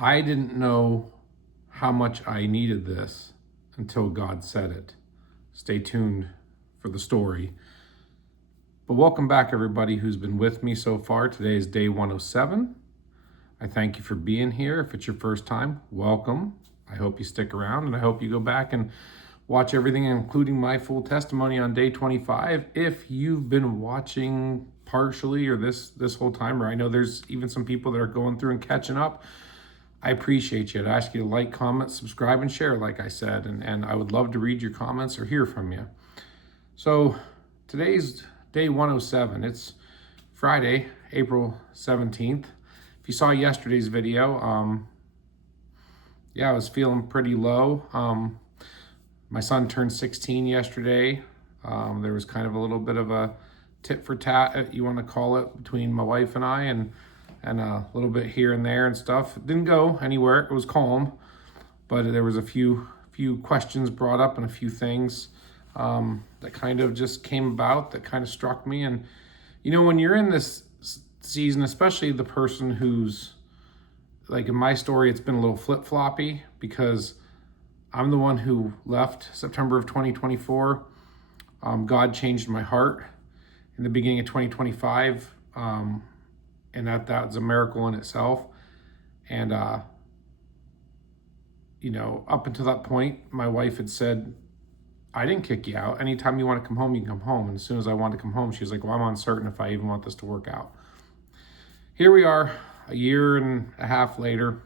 I didn't know how much I needed this until God said it. Stay tuned for the story. But welcome back, everybody who's been with me so far. Today is day 107. I thank you for being here. If it's your first time, welcome. I hope you stick around, and I hope you go back and watch everything, including my full testimony on day 25. If you've been watching partially or this whole time, or I know there's even some people that are going through and catching up, I appreciate you. I'd ask you to like, comment, subscribe, and share, like I said, and I would love to read your comments or hear from you. So today's day 107. It's Friday, April 17th. If you saw yesterday's video, I was feeling pretty low. My son turned 16 yesterday. There was kind of a little bit of a tit for tat, if you want to call it, between my wife and I, and a little bit here and there and stuff. It didn't go anywhere. It was calm, but there was a few questions brought up and a few things that kind of just came about that kind of struck me. And when you're in this season, especially the person who's like in my story, it's been a little flip-floppy because I'm the one who left September of 2024. God changed my heart in the beginning of 2025. And that's a miracle in itself. And, up until that point, my wife had said, I didn't kick you out. Anytime you want to come home, you can come home. And as soon as I wanted to come home, she was like, well, I'm uncertain if I even want this to work out. Here we are, a year and a half later.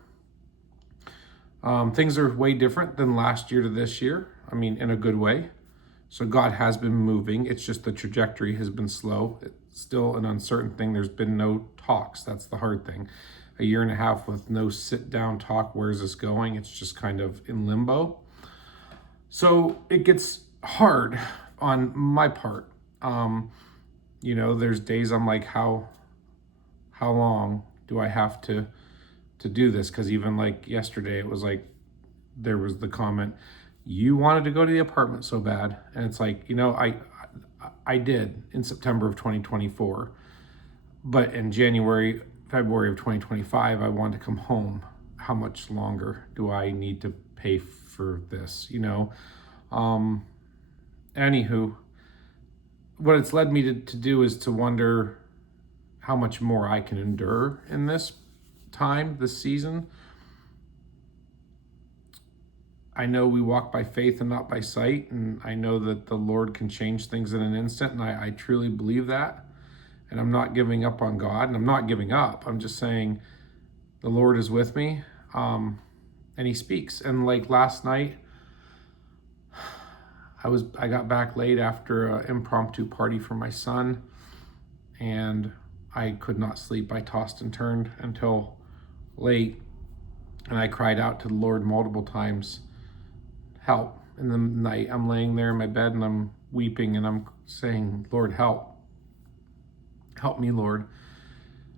Things are way different than last year to this year. I mean, in a good way. So God has been moving. It's just the trajectory has been slow. It's still an uncertain thing. There's been no talks. That's the hard thing. A year and a half with no sit down talk. Where's this going? It's just kind of in limbo. So it gets hard on my part. There's days I'm like, how long do I have to do this? Because even like yesterday, it was like, there was the comment, you wanted to go to the apartment so bad. And it's like, I did in September of 2024, but in February of 2025, I wanted to come home. How much longer do I need to pay for this? Anywho, what it's led me to do is to wonder how much more I can endure in this time, this season. I know we walk by faith and not by sight, and I know that the Lord can change things in an instant, and I truly believe that. And I'm not giving up on God, and I'm not giving up. I'm just saying the Lord is with me, and He speaks. And like last night, I got back late after an impromptu party for my son, and I could not sleep. I tossed and turned until late, and I cried out to the Lord multiple times, help. In the night, I'm laying there in my bed and I'm weeping and I'm saying, Lord, help. Help me, Lord.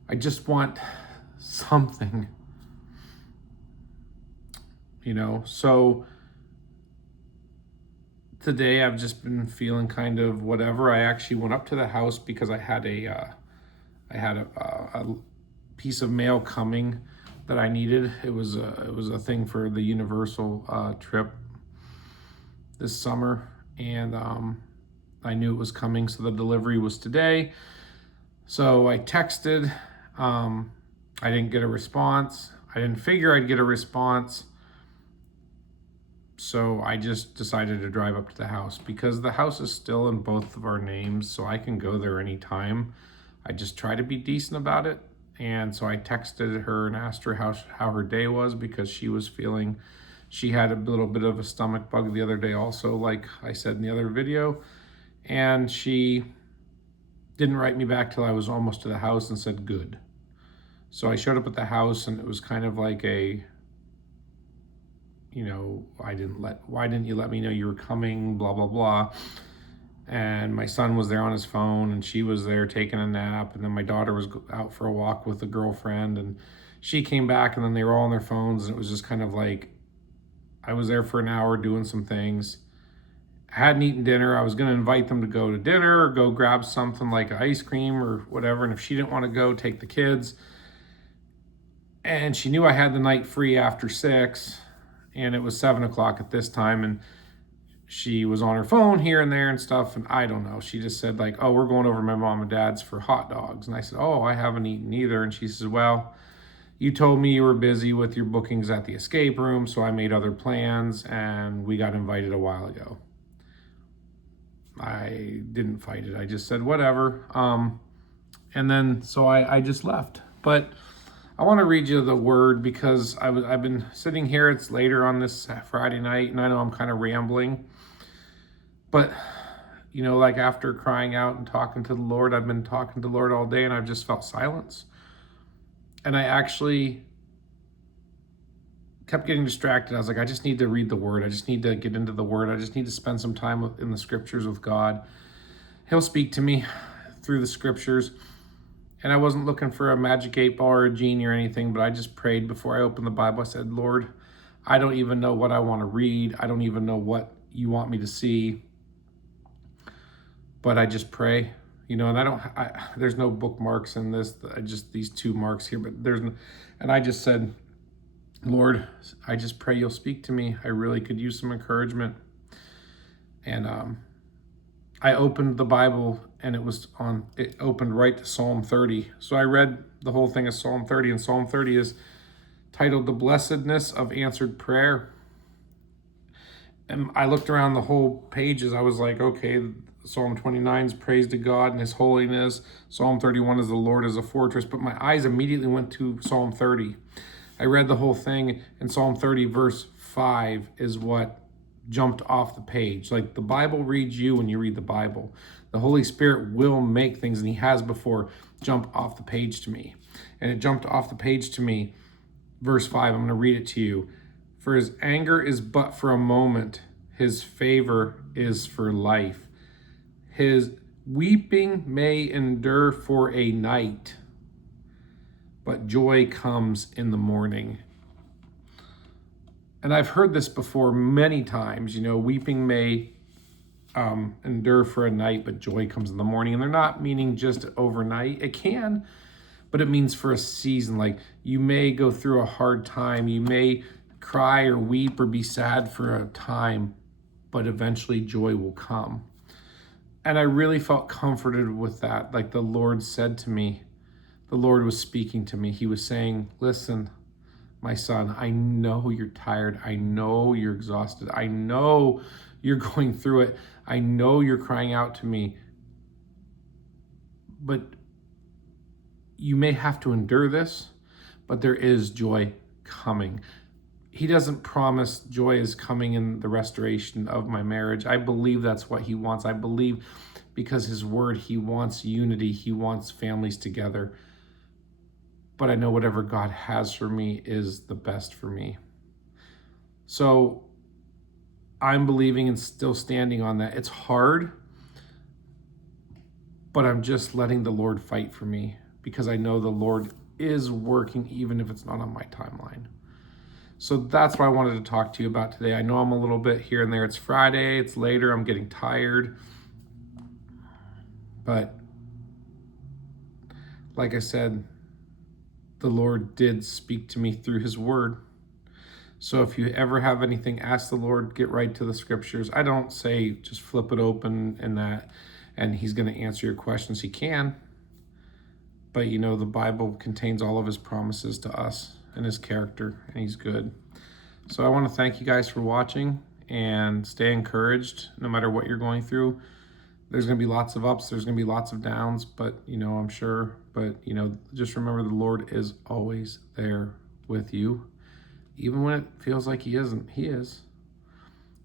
I just want something, So today I've just been feeling kind of whatever. I actually went up to the house because I had a piece of mail coming that I needed. It was a thing for the Universal trip this summer, and I knew it was coming, so the delivery was today. So I texted. I didn't get a response. I didn't figure I'd get a response. So I just decided to drive up to the house because the house is still in both of our names, so I can go there anytime. I just try to be decent about it. And so I texted her and asked her how her day was, because she had a little bit of a stomach bug the other day also, like I said in the other video. And she didn't write me back till I was almost to the house and said, good. So I showed up at the house and it was kind of like why didn't you let me know you were coming, blah, blah, blah. And my son was there on his phone and she was there taking a nap. And then my daughter was out for a walk with a girlfriend and she came back and then they were all on their phones. And it was just kind of like, I was there for an hour doing some things. I hadn't eaten dinner. I was going to invite them to go to dinner or go grab something like ice cream or whatever. And if she didn't want to go, take the kids. And she knew I had the night free after 6, and it was 7 o'clock at this time. And she was on her phone here and there and stuff. And I don't know. She just said, like, oh, we're going over to my mom and dad's for hot dogs. And I said, oh, I haven't eaten either. And she says, well, you told me you were busy with your bookings at the escape room, so I made other plans, and we got invited a while ago. I didn't fight it. I just said, whatever. And then, so I just left. But I want to read you the word because I've been sitting here. It's later on this Friday night, and I know I'm kind of rambling. But, you know, like after crying out and talking to the Lord, I've been talking to the Lord all day, and I've just felt silence. And I actually kept getting distracted. I was like, I just need to read the word. I just need to get into the word. I just need to spend some time in the scriptures with God. He'll speak to me through the scriptures. And I wasn't looking for a magic 8-ball or a genie or anything, but I just prayed before I opened the Bible. I said, Lord, I don't even know what I want to read. I don't even know what you want me to see. But I just pray. You know, and there's no bookmarks in this. I just these 2 marks here, but and I just said, Lord, I just pray you'll speak to me. I really could use some encouragement. And I opened the Bible, and it opened right to Psalm 30. So I read the whole thing of Psalm 30, and Psalm 30 is titled The Blessedness of Answered Prayer. And I looked around the whole pages. I was like, okay, Psalm 29 is praise to God and his holiness. Psalm 31 is the Lord is a fortress. But my eyes immediately went to Psalm 30. I read the whole thing, and Psalm 30 verse 5 is what jumped off the page. Like the Bible reads you when you read the Bible. The Holy Spirit will make things, and he has before, jump off the page to me. And it jumped off the page to me, verse 5. I'm going to read it to you. For his anger is but for a moment. His favor is for life. His weeping may endure for a night, but joy comes in the morning. And I've heard this before many times, you know, weeping may endure for a night, but joy comes in the morning. And they're not meaning just overnight. It can, but it means for a season. Like you may go through a hard time. You may cry or weep or be sad for a time, but eventually joy will come. And I really felt comforted with that. Like the Lord said to me, the Lord was speaking to me. He was saying, listen, my son, I know you're tired. I know you're exhausted. I know you're going through it. I know you're crying out to me. But you may have to endure this, but there is joy coming. He doesn't promise joy is coming in the restoration of my marriage. I believe that's what he wants. I believe because his word, he wants unity. He wants families together. But I know whatever God has for me is the best for me. So I'm believing and still standing on that. It's hard, but I'm just letting the Lord fight for me because I know the Lord is working even if it's not on my timeline. So that's what I wanted to talk to you about today. I know I'm a little bit here and there. It's Friday, it's later, I'm getting tired. But like I said, the Lord did speak to me through his word. So if you ever have anything, ask the Lord, get right to the scriptures. I don't say just flip it open and he's going to answer your questions. He can. But you know, the Bible contains all of his promises to us and his character, and he's good. So I want to thank you guys for watching, and stay encouraged no matter what you're going through. There's going to be lots of ups, there's going to be lots of downs, but you know, I'm sure, but you know, just remember the Lord is always there with you. Even when it feels like he isn't, he is.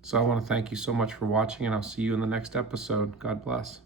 So I want to thank you so much for watching, and I'll see you in the next episode. God bless.